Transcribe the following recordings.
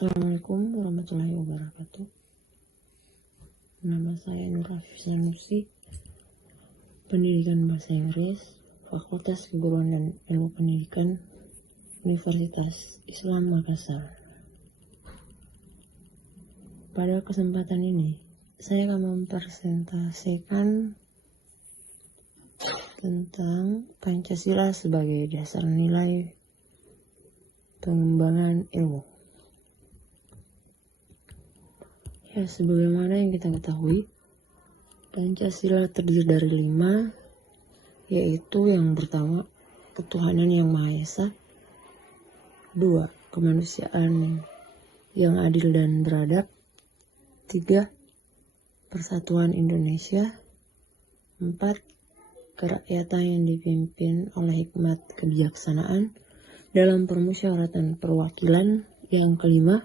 Assalamualaikum warahmatullahi wabarakatuh. Nama saya Nur Afif Sanusi, Pendidikan Bahasa Inggris, Fakultas Keguruan dan Ilmu Pendidikan, Universitas Islam Makassar. Pada kesempatan ini, saya akan mempresentasikan tentang Pancasila sebagai dasar nilai pengembangan ilmu. Ya, sebagaimana yang kita ketahui, Pancasila terdiri dari 5, yaitu yang pertama, ketuhanan yang Maha Esa, 2, kemanusiaan yang adil dan beradab, 3, persatuan Indonesia, 4, kerakyatan yang dipimpin oleh hikmat kebijaksanaan dalam permusyawaratan perwakilan, yang kelima,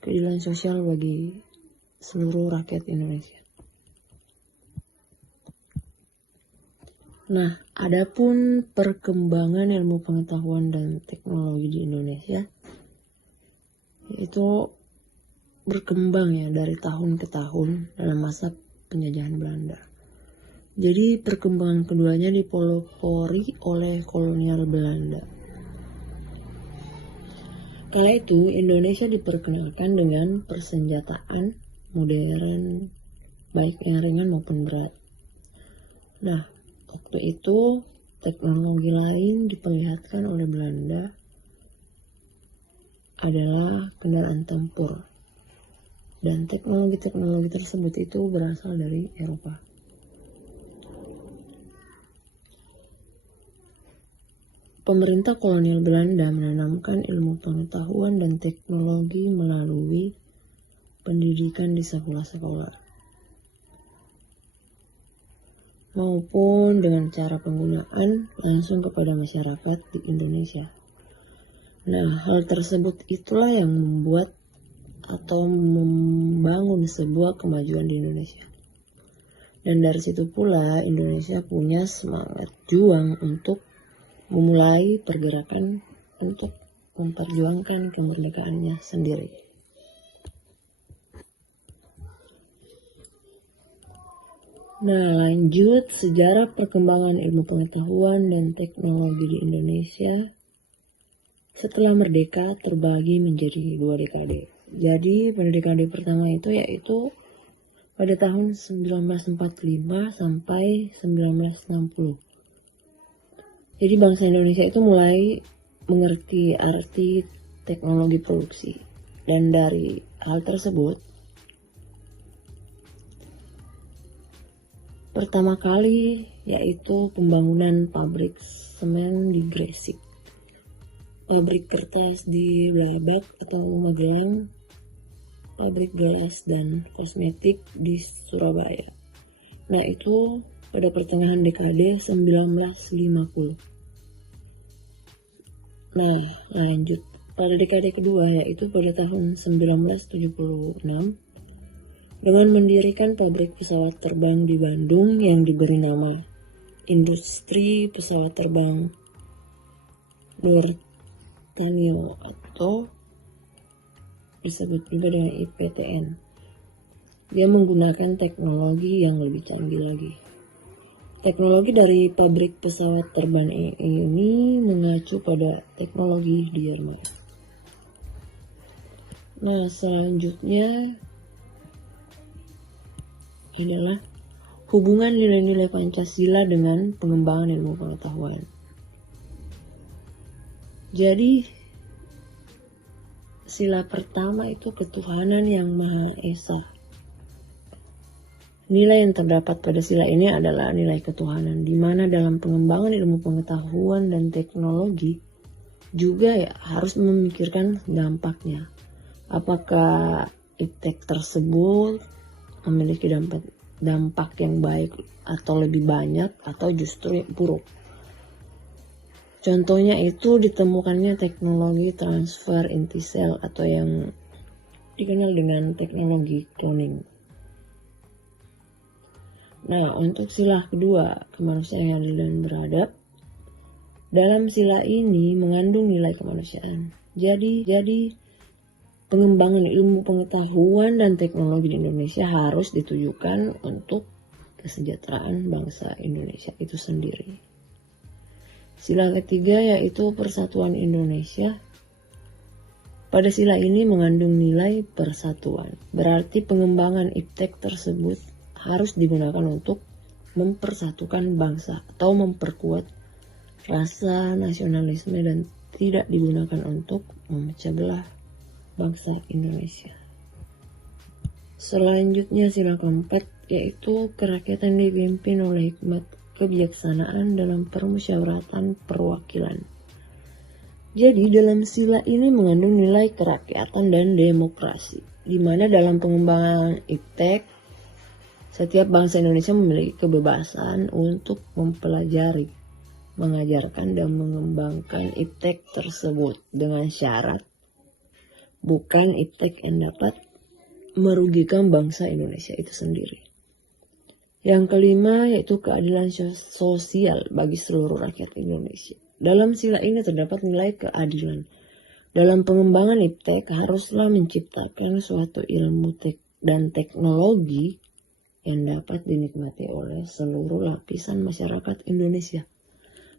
keadilan sosial bagi seluruh rakyat Indonesia. Nah, adapun perkembangan ilmu pengetahuan dan teknologi di Indonesia, yaitu berkembang ya dari tahun ke tahun dalam masa penjajahan Belanda. Jadi perkembangan keduanya dipelopori oleh kolonial Belanda. Kala itu Indonesia diperkenalkan dengan persenjataan modern, baik yang ringan maupun berat. Nah, waktu itu teknologi lain diperlihatkan oleh Belanda adalah kendaraan tempur. Dan teknologi-teknologi tersebut itu berasal dari Eropa. Pemerintah kolonial Belanda menanamkan ilmu pengetahuan dan teknologi melalui pendidikan di sekolah-sekolah, maupun dengan cara penggunaan langsung kepada masyarakat di Indonesia. Nah, hal tersebut itulah yang membuat atau membangun sebuah kemajuan di Indonesia. Dan dari situ pula Indonesia punya semangat juang untuk memulai pergerakan untuk memperjuangkan kemerdekaannya sendiri. Nah, lanjut sejarah perkembangan ilmu pengetahuan dan teknologi di Indonesia setelah merdeka terbagi menjadi 2 dekade. Jadi pada dekade pertama itu yaitu pada tahun 1945 sampai 1960. Jadi bangsa Indonesia itu mulai mengerti arti teknologi produksi. Dan dari hal tersebut, pertama kali yaitu pembangunan pabrik semen di Gresik, pabrik kertas di Bladak atau Magelang, pabrik gelas dan kosmetik di Surabaya. Nah, itu pada pertengahan dekade 1950. Nah, lanjut pada dekade kedua yaitu pada tahun 1976 dengan mendirikan pabrik pesawat terbang di Bandung yang diberi nama Industri Pesawat Terbang Nurtanio atau disebut juga dengan IPTN. Dia menggunakan teknologi yang lebih canggih lagi. Teknologi dari pabrik pesawat terbang ini mengacu pada teknologi di Jerman. Nah, selanjutnya adalah hubungan nilai-nilai Pancasila dengan pengembangan ilmu pengetahuan. Jadi, sila pertama itu ketuhanan yang Maha Esa. Nilai yang terdapat pada sila ini adalah nilai ketuhanan, di mana dalam pengembangan ilmu pengetahuan dan teknologi juga ya harus memikirkan dampaknya. Apakah iptek tersebut memiliki dampak yang baik atau lebih banyak atau justru yang buruk. Contohnya itu ditemukannya teknologi transfer inti sel atau yang dikenal dengan teknologi cloning. Nah, untuk sila kedua, kemanusiaan yang adil dan beradab, dalam sila ini mengandung nilai kemanusiaan. Jadi pengembangan ilmu pengetahuan dan teknologi di Indonesia harus ditujukan untuk kesejahteraan bangsa Indonesia itu sendiri. Sila ketiga yaitu Persatuan Indonesia. Pada sila ini mengandung nilai persatuan. Berarti pengembangan iptek tersebut harus digunakan untuk mempersatukan bangsa atau memperkuat rasa nasionalisme dan tidak digunakan untuk memecah belah bangsa Indonesia. Selanjutnya sila keempat yaitu kerakyatan dipimpin oleh hikmat kebijaksanaan dalam permusyawaratan perwakilan. Jadi dalam sila ini mengandung nilai kerakyatan dan demokrasi, di mana dalam pengembangan iptek setiap bangsa Indonesia memiliki kebebasan untuk mempelajari, mengajarkan dan mengembangkan iptek tersebut dengan syarat bukan iptek yang dapat merugikan bangsa Indonesia itu sendiri. Yang kelima yaitu keadilan sosial bagi seluruh rakyat Indonesia. Dalam sila ini terdapat nilai keadilan. Dalam pengembangan iptek haruslah menciptakan suatu ilmu dan teknologi yang dapat dinikmati oleh seluruh lapisan masyarakat Indonesia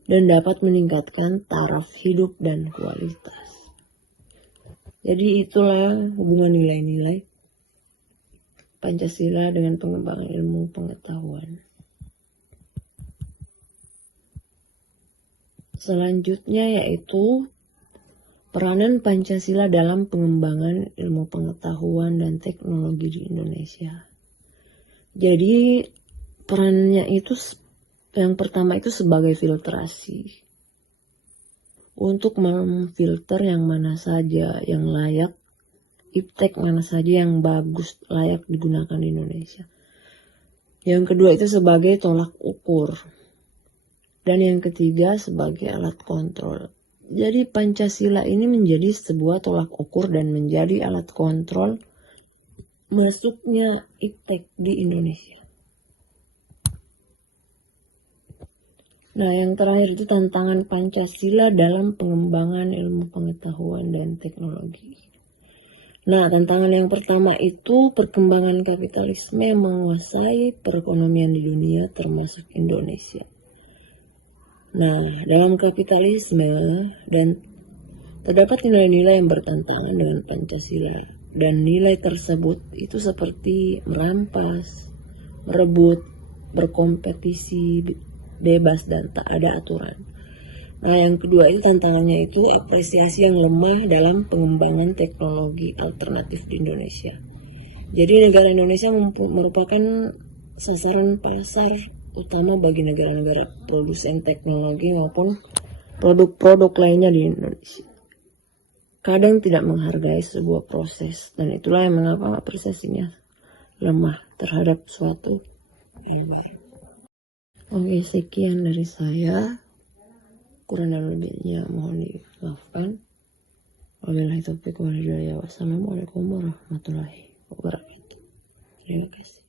dan dapat meningkatkan taraf hidup dan kualitas. Jadi itulah hubungan nilai-nilai Pancasila dengan pengembangan ilmu pengetahuan. Selanjutnya yaitu peranan Pancasila dalam pengembangan ilmu pengetahuan dan teknologi di Indonesia. Jadi perannya itu yang pertama itu sebagai filtrasi. Untuk memfilter yang mana saja yang layak, iptek mana saja yang bagus, layak digunakan di Indonesia. Yang kedua itu sebagai tolak ukur. Dan yang ketiga sebagai alat kontrol. Jadi Pancasila ini menjadi sebuah tolak ukur dan menjadi alat kontrol masuknya iptek di Indonesia. Nah, yang terakhir itu tantangan Pancasila dalam pengembangan ilmu pengetahuan dan teknologi. Nah, tantangan yang pertama itu perkembangan kapitalisme yang menguasai perekonomian di dunia termasuk Indonesia. Nah, dalam kapitalisme dan terdapat nilai-nilai yang bertentangan dengan Pancasila dan nilai tersebut itu seperti merampas, merebut, berkompetisi bebas dan tak ada aturan. Nah, yang kedua itu tantangannya itu apresiasi yang lemah dalam pengembangan teknologi alternatif di Indonesia. Jadi negara Indonesia merupakan sasaran pasar utama bagi negara-negara produsen teknologi maupun produk-produk lainnya di Indonesia. Kadang tidak menghargai sebuah proses dan itulah yang mengapa apresiasinya lemah terhadap suatu hal. Oke, sekian dari saya. Kurang dan lebihnya mohon dimaafkan. Wabillahi taufiq wal hidayah. Wassalamualaikum warahmatullahi wabarakatuh. Terima kasih.